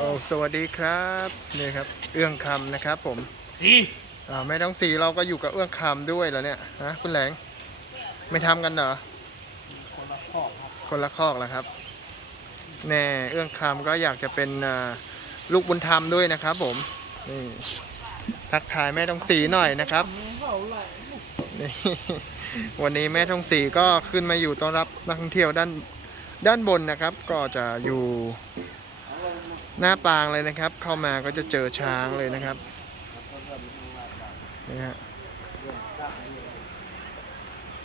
โอ้สวัสดีครับนี่ครับ เอื้องคำนะครับ ผมสีอ่าแม่ต้องสีเราก็อยู่กับเอื้องคำด้วยเหรอเนี่ยฮะคุณแหลงไม่ทำกันเหรอคนละข้อครับคนละคอกแล้วครับแน่เอื้องคำก็อยากจะเป็นอ่าลูกบุญธรรมด้วยนะครับ ผมนี่ทักทายแม่ต้องสีหน่อยนะครับนี่วันนี้แม่ทองศรีก็ขึ้นมาอยู่ต้อนรับนักท่องเที่ยวด้านด้านบนนะครับ ก็จะอยู่ หน้าปางเลยนะครับ เข้ามาก็จะเจอช้างเลยนะครับนี่ฮะ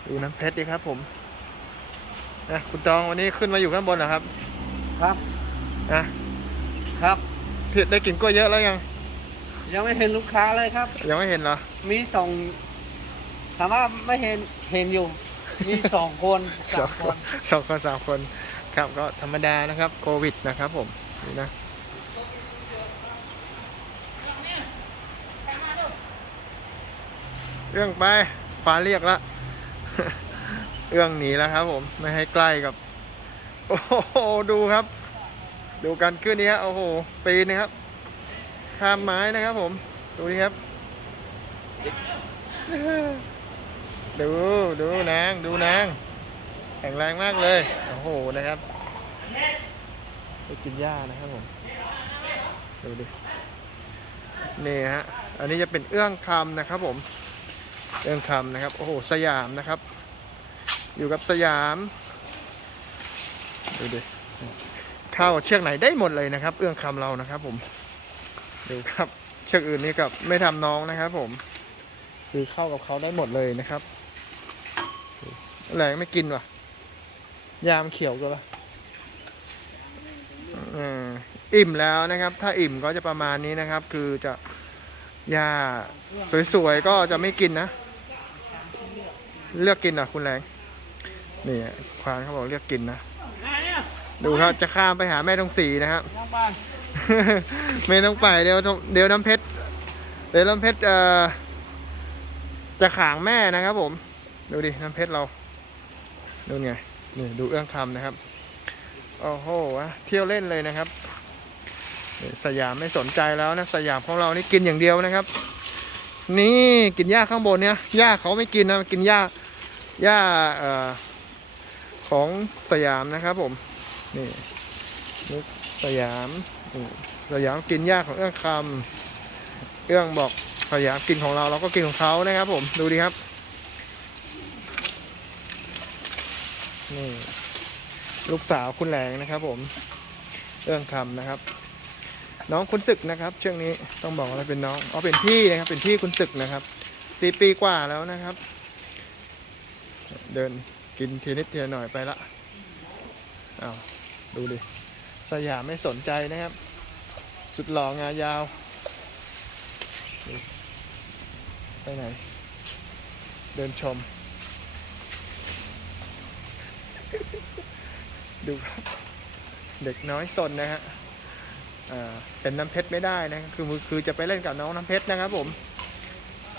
ดูน้ำเพชรดีครับ ผมนะคุณตองวันนี้ขึ้นมาอยู่ข้างบนเหรอครับ ครับนะครับพี่ได้กินกล้วยเยอะแล้วยัง ยังไม่เห็นลูกค้าเลยครับ ยังไม่เห็นเหรอ มีสองถามว่าไม่เห็นเห็นอยู่ มีสองคนสามคนสองคนสามคน ครับก็ธรรมดานะครับ โควิดนะครับ ผมนี่นะ เอื้องไปฟ้าเรียกละเอื้องหนีแล้วครับผมไม่ให้ใกล้กับ โอ้โหดูครับ ดูกันขึ้นนี้ฮะโอ้โหปีนนะครับข้ามไม้นะครับผม ดูนี่ครับ ดูดูนางดูนางแข็งแรงมากเลย โอ้โหนะครับไปกินหญ้านะครับผม ดูดิ นี่ฮะ อันนี้จะเป็นเอื้องคำนะครับผม เอื้องคำนะครับ โอ้โห สยามนะครับ อยู่กับสยาม ดูดิเข้าเชือกไหนได้หมดเลยนะครับ เอื้องคำเรานะครับ ผม ดูครับ เชือกอื่นนี่กับไม่ทำน้องนะครับ ผม คือเข้ากับเขาได้หมดเลยนะครับแหลงไม่กินว่ะ ยามเขียวก็ละอืมอิ่มแล้วนะครับ ถ้าอิ่มก็จะประมาณนี้นะครับ คือจะหญ้าสวยๆก็จะไม่กินนะ เลือกกินอะคุณแรงนี่อะควานเขาบอกเลือกกินนะดูครับจะข้ามไปหาแม่ตรงสีนะครับไม่ต้องไปเดี๋ยวเดี๋ยวน้ำเพชรเดี๋ยวน้ำเพชรเอ่อจะขางแม่นะครับผม ดูดิน้ำเพชรเราดูไงนี่ดูเอื้องคำนะครับโอ้โหอะเที่ยวเล่นเลยนะครับสยามไม่สนใจแล้วนะสยามของเรานี่กินอย่างเดียวนะครับ นี่กินหญ้าข้างบนเนี่ยหญ้าเขาไม่กินนะกินหญ้า หญ้าออของสยามนะครับผม นี่นึกสยามสยามกินหญ้าของเอื้องคำเอื้องบอกสยามกินของเราเราก็กินของเขานะครับ ผมดูดิครับนี่ลูกสาวคุณแหลงนะครับ ผมเรื่องคำนะครับ น้องคุณศึกนะครับช่วงนี้ต้องบอกว่าเป็นน้องอ๋อเป็นพี่นะครับ เป็นพี่คุณศึกนะครับสี่ปีกว่าแล้วนะครับ เดินกินทีนิดทีหน่อยไปละอ้าวดูดิ สยามไม่สนใจนะครับ สุดหล่องายาว ไปไหน เดินชม ดูครับเด็กน้อยสนนะฮะอ่าเป็นน้ำเพชรไม่ได้นะคือมือคือจะไปเล่นกับน้องน้ำเพชรนะครับผม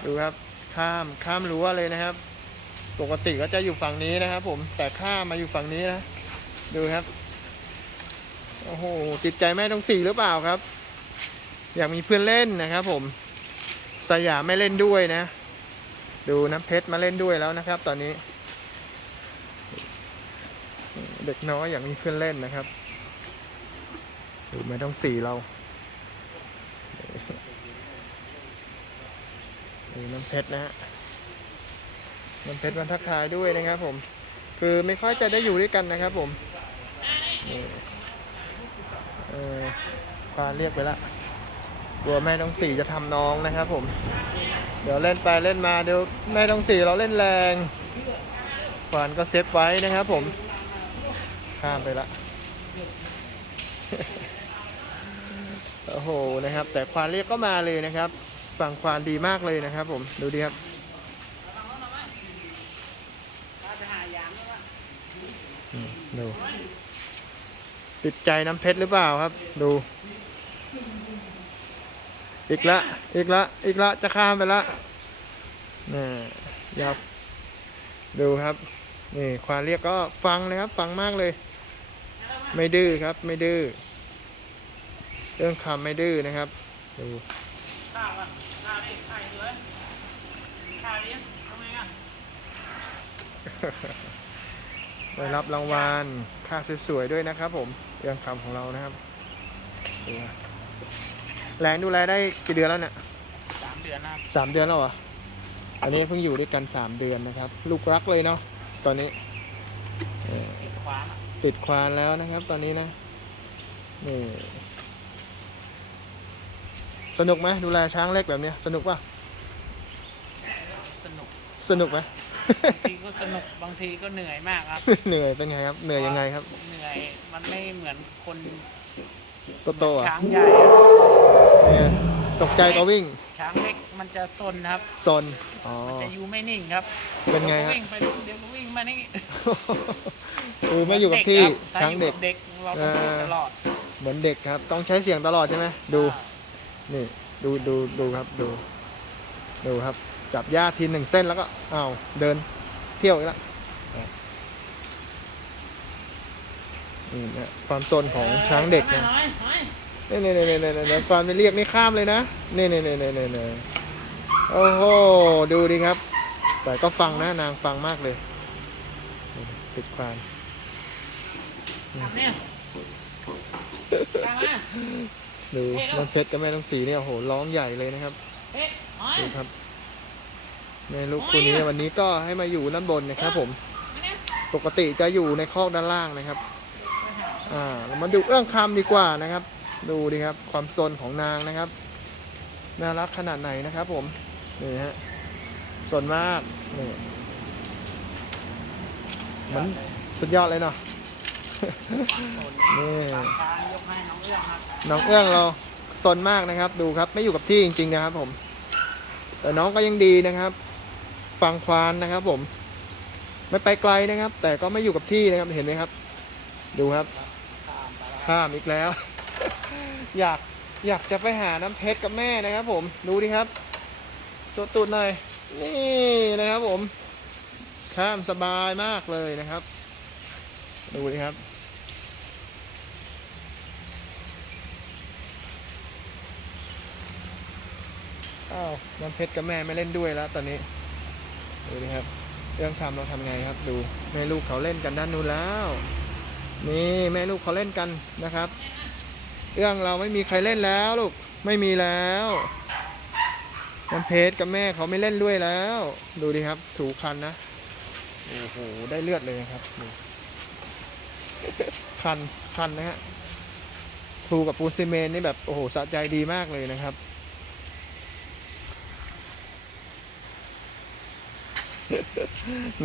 ดูครับ ข้ามข้ามรั้วเลยนะครับ ปกติก็จะอยู่ฝั่งนี้นะครับ ผมแต่ข้ามาอยู่ฝั่งนี้นะดูครับโอ้โหติดใจแม่ต้องสี่หรือเปล่าครับ อยากมีเพื่อนเล่นนะครับ ผมสยามไม่เล่นด้วยนะ ดูน้ำเพชรมาเล่นด้วยแล้วนะครับ ตอนนี้ เด็กน้อยอยากมีเพื่อนเล่นนะครับดูไม่ต้องสีเราดูน้ำเพชรนะฮะ น้ำเพชรมันทักทายด้วยนะครับผม คือไม่ค่อยจะได้อยู่ด้วยกันนะครับผมนี่เออปาเรียกไปละกลัวแม่ต้องสี่จะทำน้องนะครับผม เดี๋ยวเล่นไปเล่นมาเดี๋ยวแม่ต้องสี่เราเล่นแรงฝานก็เซฟไว้นะครับผม ข้ามไปละโอ้โหนะครับ แต่ควานเรียกก็มาเลยนะครับ ฝั่งควานดีมากเลยนะครับผมดูดิครับ อืม ดู ติดใจน้ำเพชรหรือเปล่าครับ ดู อีกละ อีกละ อีกละ จะข้ามไปละนี่ยับ ดูครับ นี่ควานเรียกก็ฟังเลยครับ ฟังมากเลย ไม่ดื้อครับ ไม่ดื้อ เรื่องคำไม่ดื้อนะครับ ดูข้าวอะข้าวดิข้าวเลยข้าวดิทำไมอะ ได้รับรางวัลค่าสวยๆด้วยนะครับ ผมเรื่องคำของเรานะครับดูนะแรงดูแลได้กี่เดือนแล้วเนี่ยสามเดือนนะครับสามเดือนแล้วเหรออันนี้เพิ่งอยู่ด้วยกันสามเดือนนะครับ ลูกรักเลยเนาะตอนนี้เอ่อติดขวานอะติดควานแล้วนะครับ ตอนนี้นะนี่สนุกไหมดูแลช้างเล็กแบบเนี้ยสนุกป่ะสนุกสนุกไหม บางทีก็สนุกบางทีก็เหนื่อยมากครับ เหนื่อยเป็นไงครับ เหนื่อยยังไงครับ เหนื่อยมันไม่เหมือนคนโตโตๆอะช้างใหญ่อะเนี่ยตกใจก็วิ่ง ช้างเล็กมันจะซนครับซนอ๋อมันจะอยู่ไม่นิ่งครับเป็นไงดี๋ยวฮะก็วิ่งไปนู่นเดี๋ยวก็วิ่งมานี่คือไม่อยู่กับที่ครับถ้ช้างเด็กอยู่บเด็กเราต้องวิ่งตลอดเหมือนเด็กครับ ต้องใช้เสียงตลอดใช่ไหมดู นี่ดูดูดูครับดู ดูครับ จับหญ้าทีหนึ่งเส้นแล้วก็อ้าวเดินเที่ยวอีกแล้วนี่นะความซนของช้างเด็กนะน้อยน้อยนี่นี่นี่นี่นี่ความไปเรียกนี่ข้ามเลยนะนี่นี่นี่นี่นี่นี่โอ้โหดูดิครับ แต่ก็ฟังนะนางฟังมากเลยนี่ติดควานทำเนี่ยทำมาดูน้องเพชรกับแม่น้องสีเนี่ยโอ้โหร้องใหญ่เลยนะครับเฮ้ยน้อยดูครับ แม่ลูกคู่นี้วันนี้ก็ให้มาอยู่ด้านบนนะครับ ผม ปกติจะอยู่ในคอกด้านล่างนะครับ อ่าเรามาดูเอื้องคำดีกว่านะครับ ดูดิครับ ความซนของนางนะครับ น่ารักขนาดไหนนะครับ ผม นี่ฮะซนมากนี่มันสุดยอดเลยเนาะนี่น้องเอื้องเราซนมากนะครับ ดูครับ ไม่อยู่กับที่จริง ๆ นะครับ ผม แต่น้องก็ยังดีนะครับ ฟังควานนะครับ ผม ไม่ไปไกลนะครับ แต่ก็ไม่อยู่กับที่นะครับเห็นไหมครับ ดูครับข้ามอีกแล้ว อยากอยากจะไปหาน้ำเพชรกับแม่นะครับ ผมดูดิครับ ตัวตูดหน่อยนี่นะครับ ผม ข้ามสบายมากเลยนะครับ ดูดิครับอ้าวน้ำเพชรกับแม่ไม่เล่นด้วยแล้วตอนนี้ ดูดิครับเรื่องทำเราทำไงครับ ดูแม่ลูกเขาเล่นกันด้านนู้นแล้ว นี่แม่ลูกเขาเล่นกันนะครับ เรื่องเราไม่มีใครเล่นแล้วลูกไม่มีแล้วน้ำเพชรกับแม่เขาไม่เล่นด้วยแล้ว ดูดิครับ ถูคันนะโอ้โหได้เลือดเลยครับดูคันคันนะฮะถูกับปูนซีเมนนี่แบบโอ้โหสะใจดีมากเลยนะครับ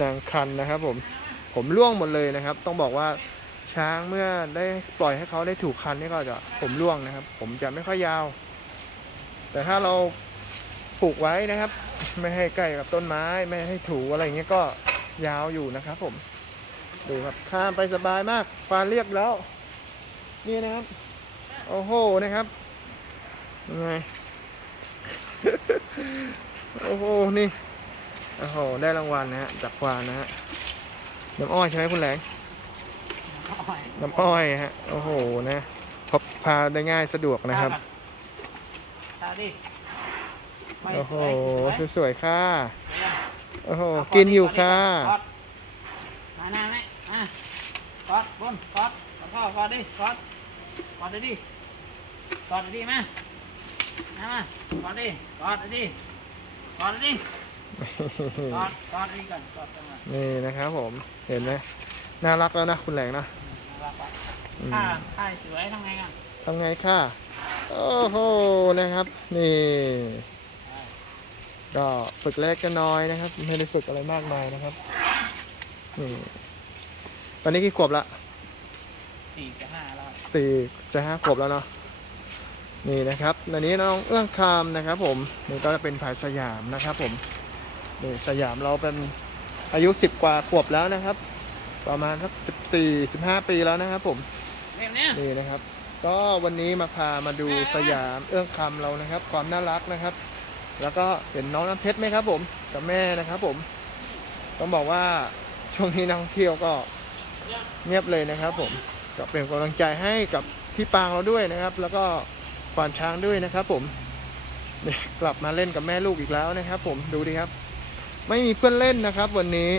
นางคันนะครับผมผมร่วงหมดเลยนะครับ ต้องบอกว่าช้างเมื่อได้ปล่อยให้เขาได้ถูกคันนี่ก็จะผมร่วงนะครับ ผมจะไม่ค่อยยาว แต่ถ้าเราปลูกไว้นะครับ ไม่ให้ใกล้กับต้นไม้ ไม่ให้ถูอะไรเงี้ยก็ยาวอยู่นะครับ ผมดูครับข้ามไปสบายมากฟานเรียบแล้ว นี่นะครับโอ้โหนะครับยังไงโอ้โหนี่ โอ้โห ได้รางวัลนะฮะ จากควานนะฮะ น้ำอ้อยใช่ไหมคุณแหลง น้ำอ้อยฮะ โอ้โห นะพบพาได้ง่ายสะดวกนะครับ ตาดิไม่โอ้โห สวยสวยๆค่ะสวยยังโอ้โหเอากินอยู่ค่ะกอดมาหน้าไหมมากอดบนกอดกอดพ่อกอดดิกอดกอดดิกอดดิมามามากอดดิกอดดิกอดดิ กอดกอดดิก่อนกอดกันมานี่นะครับผม เห็นไหมน่ารักแล้วนะคุณแหลงนะน่ารักอะอืม ถ้าถ้าสวยทำไงกันทำไงค่ะ โอ้โห นะครับ นี่ ก็ฝึกเล็กกันน้อยนะครับ ไม่ได้ฝึกอะไรมากมายนะครับ นี่ ตอนนี้กี่ขวบละ สี่กับห้าแล้ว สี่จะห้าขวบแล้วเนาะ นี่นะครับ อันนี้น้องเอื้องคามนะครับผม นี่ก็จะเป็นผายสยามนะครับผม นี่สยามเราเป็นอายุสิบกว่าขวบแล้วนะครับ ประมาณสักสิบสี่สิบห้าปีแล้วนะครับผมเล่มเนี้ยนี่นะครับ ก็วันนี้มาพามาดูสยามเอื้องคำเรานะครับ ความน่ารักนะครับ แล้วก็เห็นน้องน้ำเพชรไหมครับ ผมกับแม่นะครับผมต้องบอกว่าช่วงนี้นักท่องเที่ยวก็เงียบเลยนะครับ ผมก็เป็นกำลังใจให้กับพี่ปางเราด้วยนะครับ แล้วก็ควานช้างด้วยนะครับ ผมนี่กลับมาเล่นกับแม่ลูกอีกแล้วนะครับ ผมดูดิครับ ไม่มีเพื่อนเล่นนะครับ วันนี้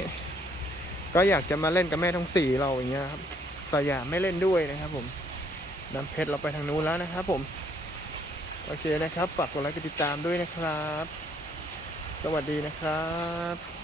ก็อยากจะมาเล่นกับแม่ทั้งสี่เราอย่างเงี้ยครับสยามไม่เล่นด้วยนะครับ ผมน้ำเพชรเราไปทางนู้นแล้วนะครับ ผม โอเคนะครับฝากกดไลค์กดติดตามด้วยนะครับ สวัสดีนะครับ